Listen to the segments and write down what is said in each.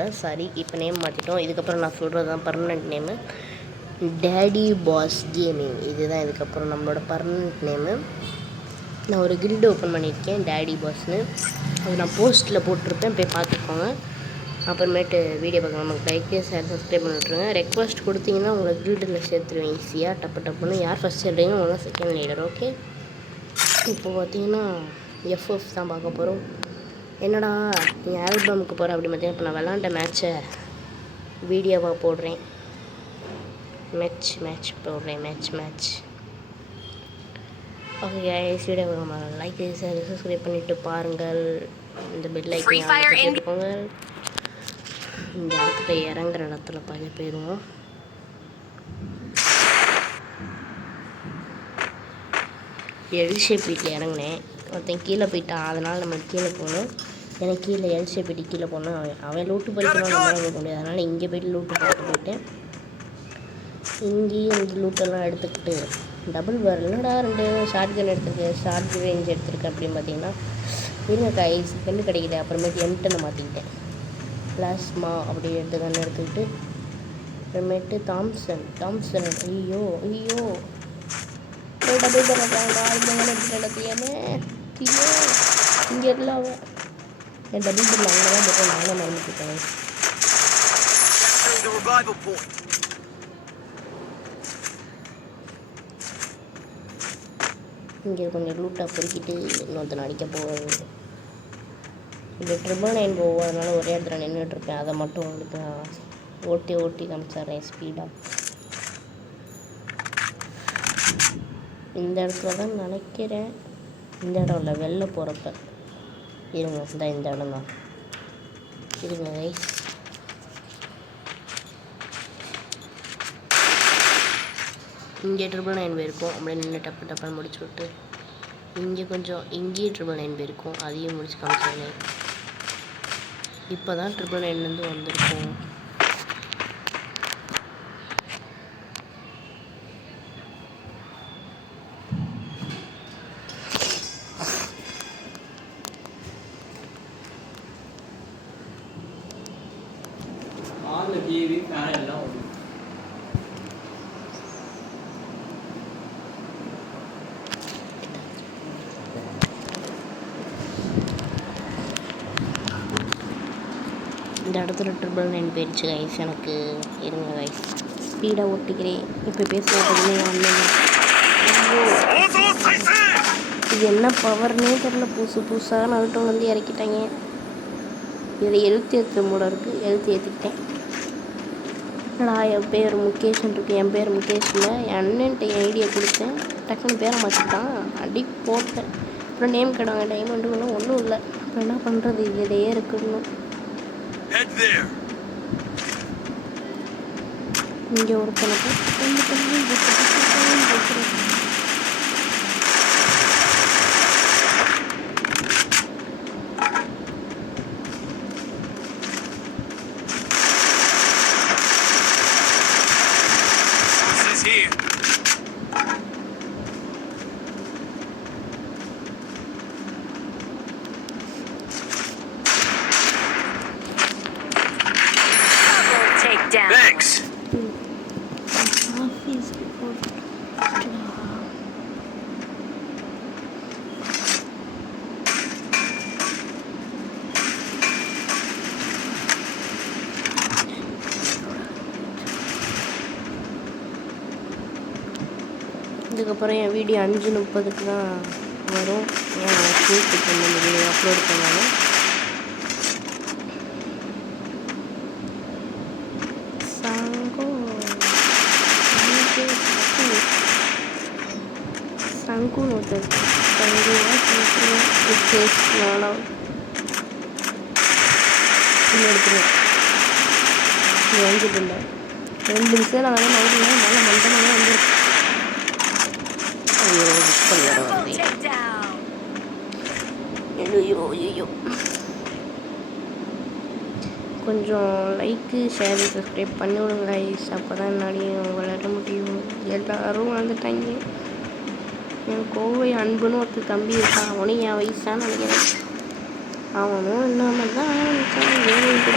மாற்றலை, sorry. இப்போ name மாற்றிட்டோம். இதுக்கப்புறம் நான் சொல்கிறது தான் permanent name. Daddy pass gaming, இதுதான் இதுக்கப்புறம் நம்மளோட பர்மனெண்ட் நேமு. நான் ஒரு கில்டு ஓப்பன் பண்ணியிருக்கேன், டேடி பாஸ்னு. அது நான் போஸ்ட்டில் போட்டிருப்பேன், போய் பார்த்துக்கோங்க. அப்புறமேட்டு வீடியோ பார்க்கலாம். நமக்கு லைக் ஷேர் சப்ஸ்கிரைப் பண்ணி விட்ருங்க. ரெக்வஸ்ட் கொடுத்தீங்கன்னா உங்களை கில்டில் சேர்த்துருவேன் ஈஸியாக, டப்புன்னு. யார் ஃபஸ்ட் சொல்கிறீங்க அவங்க செகண்ட் லீடர், ஓகே? இப்போ பார்த்தீங்கன்னா எஃப்எஃப் தான் பார்க்க போகிறோம். என்னடா நீ ஆல்பமுக்கு போகிற அப்படி பார்த்தீங்கன்னா, இப்போ நான் விளாண்ட மேட்ச்சை வீடியோவாக போடுறேன். மேட்ச் போடுறேன், match. Okay guys, video like share subscribe பண்ணிவிட்டு பாருங்கள். இந்த பெல் ஐக்கன் கேட்டுக்கோங்க. இந்த இடத்துல இறங்குற இடத்துல போயிடுவோம். எல் ஷேப் வீட்டில் இறங்கினேன். ஒருத்தன் கீழே போயிட்டான், அதனால் நம்ம கீழே போகணும். எனக்கு கீழே எல் ஷேப் வீட்டு கீழே போகணும். அவன் லூட்டு பறிக்கணும், நம்மளால் போக முடியாது. அதனால் இங்கே போய்ட்டு லூட்டு போயிட்டேன். இங்கேயும் லூட்டெல்லாம் எடுத்துக்கிட்டு டபுள் பார் இல்லைடா, 2 ஷார்ட் கன் எடுத்துருக்கேன், ஷார்ட் ரேஞ்ச் எடுத்துருக்கேன். அப்படின்னு பார்த்தீங்கன்னா இருங்க கைஸ், கன்று கிடைக்கிது. அப்புறமேட்டு M10 மாற்றிக்கிட்டேன். பிளாஸ்மா அப்படி எடுத்துக்கிட்டு அப்புறமேட்டு தாம்சன் ஐயோ டபுள் எடுத்துட்டேன். இங்கே எல்லாம் என் டபுள் பர் அங்கே தான் போட்டேன், நானே மறந்துட்டேன். இங்கே கொஞ்சம் லூட்டாக பொறுக்கிட்டு இன்னொருத்தனை அடிக்க போகிறது. இது 999 போவதுனால ஒரே இடத்துல நின்றுட்டுருப்பேன். அதை மட்டும் உங்களுக்கு ஓட்டி காமிச்சிட்றேன் ஸ்பீடாக. இந்த இடத்துல தான் நினைக்கிறேன், இந்த இடம் இல்லை, வெளில போகிறப்ப இருங்க. இந்த இடம் தான் இருங்க கைஸ். இங்கே 999 போயிருக்கும், அப்படியே நின்று டப்புன்னு முடிச்சு விட்டு இங்கே கொஞ்சம் இங்கேயும் 999 போயிருக்கும், அதையும் முடிச்சு காமிச்சிடுறேன். இப்போ தான் 999 வந்திருக்கும். இந்த இடத்துல 999 போயிடுச்சு கைஸ் எனக்கு. இருங்க கைஸ், ஸ்பீடாக ஓட்டிக்கிறேன். இப்போ பேசுகிறதுமே இது என்ன பவர்னே தெரில. புதுசாக நடுட்டம் வந்து இறக்கிட்டாங்க. இதில் எழுத்து மூட இருக்குது, எழுத்து ஏற்றிக்கிட்டேன். என்னடா என் பேர் முகேஷ்ன்னு இருக்குது. என் பேர் முகேஷ் இல்லை, என் அண்ணன்ட்ட என் ஐடியா கொடுத்தேன், டக்குன்னு பேரை மாற்றிட்டான். அடி போட்டேன். அப்புறம் நேம் கேட்டாங்க, டைமண்டுன்னு ஒன்றும் இல்லை. அப்புறம் என்ன பண்ணுறது, இதையே இருக்குன்னு இங்கே ஒருத்தனை Thanks. இதுக்கப்புறம் என் வீடியோ 5:30 தான் வரும். ஏன் யூடியூப் இந்த வீடியோ அப்லோட் பண்ணாலும். சங்குன்னு ஒருத்தர் எடுத்துருவேன். வாங்கிட்டு இல்லை 2 நிமிஷம் நான் வேணால் நகர்லாம் நல்ல மண்டமாக வந்துருக்கு. ஐயோ கொஞ்சம் லைக்கு ஷேர் சப்ஸ்கிரைப் பண்ணி விடுங்க கைஸ். அப்போ தான் என்னாலையும் விளையாட முடியும். எல்லோரும் வந்துட்டாங்க. என் கோவை அன்புன்னு ஒருத்தர் தம்பி இருக்கான், அவனும் என் வயசான்னு நினைக்கிறேன். அவனும் இல்லாம தான் ஆரம்பிச்சான். வேலையும் கூட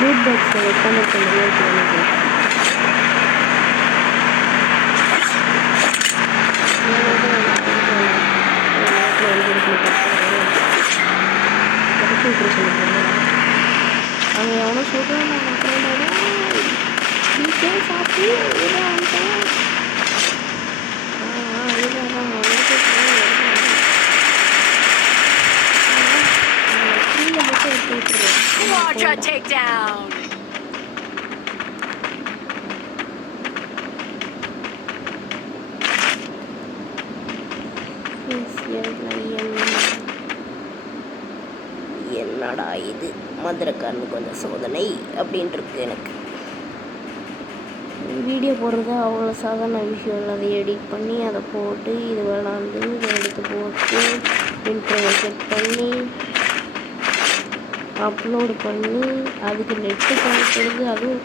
ரூட் பாக்ஸில் உட்காந்து அவன் எவனோ சொல்கிறான். சாப்பிட்டு Quadra takedown. என்னடா இது மதுரைக்காரனுக்கு வந்த சோதனை அப்படின்ட்டு இருக்கு எனக்கு. வீடியோ போடுறது அவ்வளோ சாதாரண விஷயம் இல்லை. அதை எடிட் பண்ணி அதை போட்டு இது விளாண்டு இதை எடுத்து போட்டு இன்டர்வியூ செட் பண்ணி அப்லோடு பண்ணி அதுக்கு நெட்டு கனெக்ட். அதுவும்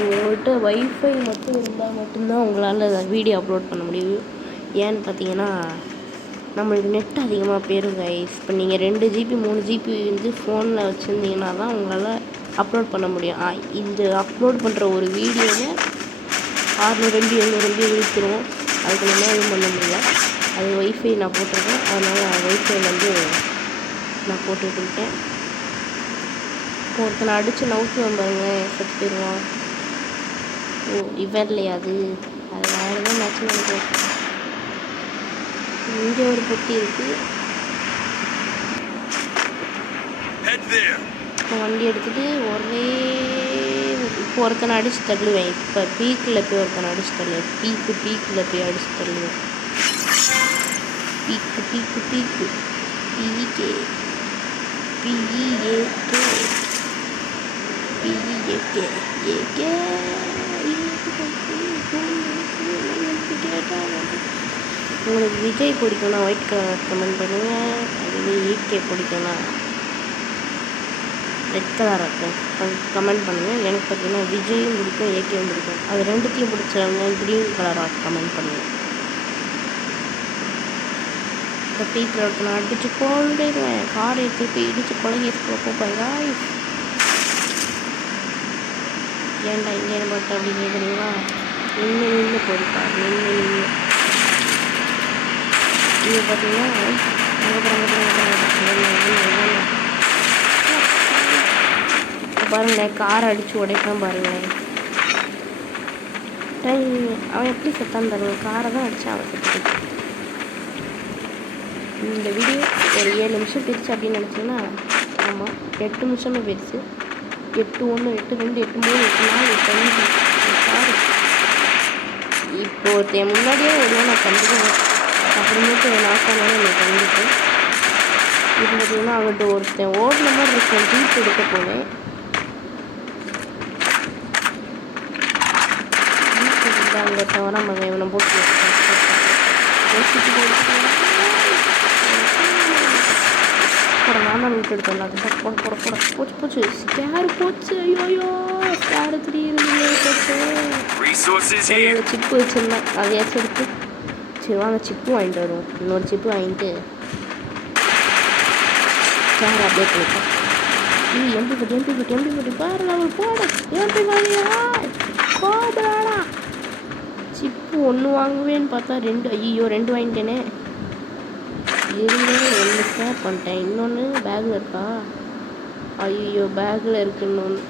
உங்கள்கிட்ட வைஃபை மட்டும் இருந்தால் மட்டும்தான் உங்களால் வீடியோ அப்லோட் பண்ண முடியும். ஏன்னு பார்த்தீங்கன்னா நம்மளுக்கு நெட் அதிகமாக போயிடும் கைஸ். இப்போ நீங்கள் 2 GB 3 GB வந்து ஃபோனில் வச்சுருந்தீங்கன்னா தான் உங்களால் அப்லோட் பண்ண முடியும். இந்த அப்லோட் பண்ணுற ஒரு வீடியோவை 600 MB 700 MB இழுத்துருவோம். அதுக்கு நம்ம எதுவும் பண்ண முடியல. அது வைஃபை நான் போட்டிருக்கேன். அதனால் வைஃபைல வந்து நான் போட்டுட்ருக்கேன். இப்போ ஒருத்தனை அடித்து நவுத்துவேன் பாருங்களேன், செத்து போயிடுவான். ஓ இவர் இல்லையா அது வேறு தான் மேட்ச் நினைக்கிறேன். இங்கே ஒரு பொட்டி இருக்குது. இப்போ வண்டி எடுத்துகிட்டு ஒரே இப்போ ஒருத்தனை அடித்து தள்ளுவேன். இப்போ பீக்கில் போய் ஒருத்தனை அடித்து தள்ளுவேன். பீக்கில் போய் அடித்து தள்ளுவேன். பீக்கு பீக்கே பிஇஏகே உங்களுக்கு விஜய் பிடிக்கும்னா ஒயிட் கலர் கமெண்ட் பண்ணுங்கள். அதுவே ஏகே பிடிக்கும்னா ரெட் கலர் கமெண்ட் பண்ணுங்கள். எனக்கு பார்த்தீங்கன்னா விஜயும் பிடிக்கும், ஏகேவும் பிடிக்கும். அது ரெண்டுத்தையும் பிடிச்சவங்க க்ரீன் கலராக கமெண்ட் பண்ணுங்கள். இப்போ பீக்கில் ஒருத்தனை அடித்து கொள்ளைடுவேன். காரை திருப்பி இடித்து கொலையை போப்பாங்க. ஏன்டா இங்கே மட்டும் அப்படி கேட்குறீங்களா? நின்று போயிருக்கா. நின்று இங்கே பார்த்தீங்கன்னா பாருங்களேன், காரை அடித்து உடைப்பான் பாருங்களேன். அவன் எப்படி செத்தான்னு பாருங்க. காரை தான் அடித்தான் அவன் செத்து. இந்த வீடியோ ஒரு 7 நிமிஷம் போயிடுச்சு அப்படின்னு நினச்சிங்கன்னா ஆமாம் 8 நிமிஷமே போயிடுச்சு. 8:1 8:2 8:3 8:4 8:5 இப்போ ஒருத்தன் முன்னாடியே ஒருவன் நான் கண்டிப்பேன். அப்புறமேட்டு நாக்கானாலும் எனக்கு கண்டிப்பேன். இது பார்த்தீங்கன்னா அவன்கிட்ட ஒருத்தன் ஓடின மாதிரி இருக்கேன். ஜீப் எடுக்க போனேன். ஜீப் எடுத்து அங்கே தவிர மகன் இவனை போட்டு போட நான் தான் வீட்டு எடுத்தேன். அது போட போச்சு ஸ்கேரு போச்சு. ஐயோ ஸ்கேரு 3 போச்சு. சிப்பு வச்சுருந்தேன், அதையாச்சும் எடுத்து சரி வாங்க சிப்பு வாங்கிட்டு வருவோம். இன்னொரு சிப்பு வாங்கிட்டு ஸ்கேர் அப்டேட் பண்ணிட்டேன். எம்பி பாரு அவள் போட எம்பி வாங்கியா போடாடா. சிப்பு 1 வாங்குவேன்னு பார்த்தா 2. ஐயோ 2 வாங்கிட்டேனே. இருந்தே 1 ஸ்கேர் பண்ணிட்டேன். இன்னொன்று பேக்கில் இருக்கா? ஐயோ பேக்கில் இருக்கு இன்னொன்று.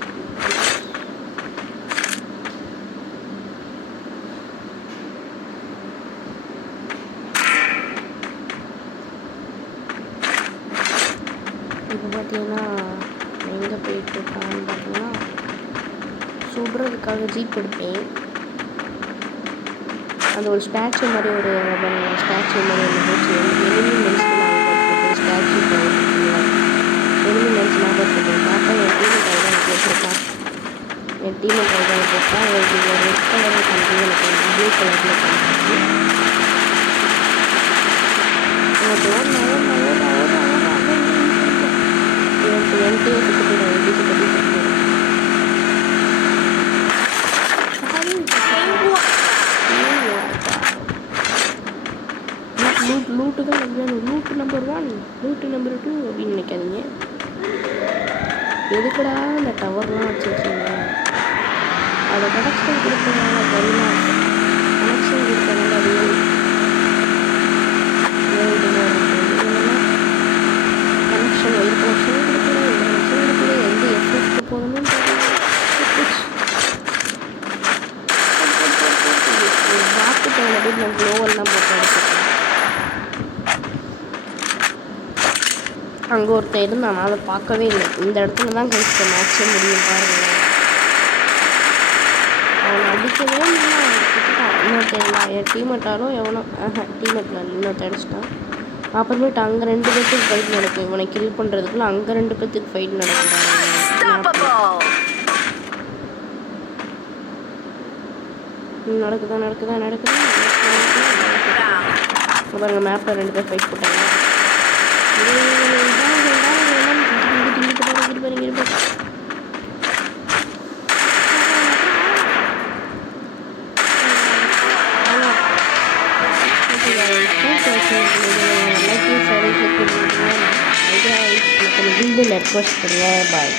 இப்போ பார்த்தீங்கன்னா எங்கே போயிட்டுருக்கான்னு பார்த்தீங்கன்னா சுடுறதுக்காக ஜீப் எடுப்பேன். அந்த ஒரு ஸ்டாச்சு மாதிரி ஒரு ஸ்டாச்சு மாதிரி ஒன்று போச்சு. எனிமி மென்ஸ்லாம் ஸ்டாச்சு எனிமி மென்ஸ்லாம் போட்டுருக்கேன். பார்த்தா என் டீமெண்ட் ஐதான் போட்டிருக்கான். என் டீமெண்ட் ஐதான் போட்டால் அவருக்கு ரெட் கலரில் காமிச்சு எனக்கு ப்ளூ கலரில் காமிச்சு என்கிட்டயே சுற்றி லூட்டு தான் எனக்கு வேணும். லூட்டு நம்பர் 1, லூட்டு நம்பர் 2 அப்படின்னு நினைக்காதீங்க. எதுக்குடா இந்த டவர்லாம் வச்சுருக்கீங்க? அதை கனெக்ஷன் கொடுத்தனால தெரியுமா? கனெக்ஷன் கொடுத்தனால அது கனெக்ஷன் ஒயர் கனெக்ஷனும் கொடுக்கல, இந்த கனெக்ஷன் கொடுக்கல, எந்த எஃப்எஸ்க்கு போகணும்னு வாக்கு தேவை போய் நான் க்ளோவெல்லாம் போட்டு எடுத்துக்கேன். அங்கே ஒருத்தர் இருந்தான், நான் அதை பார்க்கவே இல்லை. இந்த இடத்துல தான் கழிச்சு மேட்சே முடியும் பாருங்களேன். அவனை அடிக்கவே இல்லை, இன்னொருத்தர் என் டீமெட்டாலும் எவனோ டீமெட்டில் இன்னொருத்தர் அடிச்சிட்டான். அப்புறமேட்டு அங்கே 2 பேர்த்துக்கு ஃபைட் நடக்கும். இவனை கில் பண்ணுறதுக்குள்ள அங்கே 2 பேர்த்துக்கு ஃபைட் நடக்கும். நடக்குதா பாருங்க, மேப்பில் 2 பேர் ஃபைட் போட்டாங்க. லைக் சப்ஸ்கிரைப் பண்ணுங்க. நெட் வாட்ச் பண்ணுங்க. பாய்.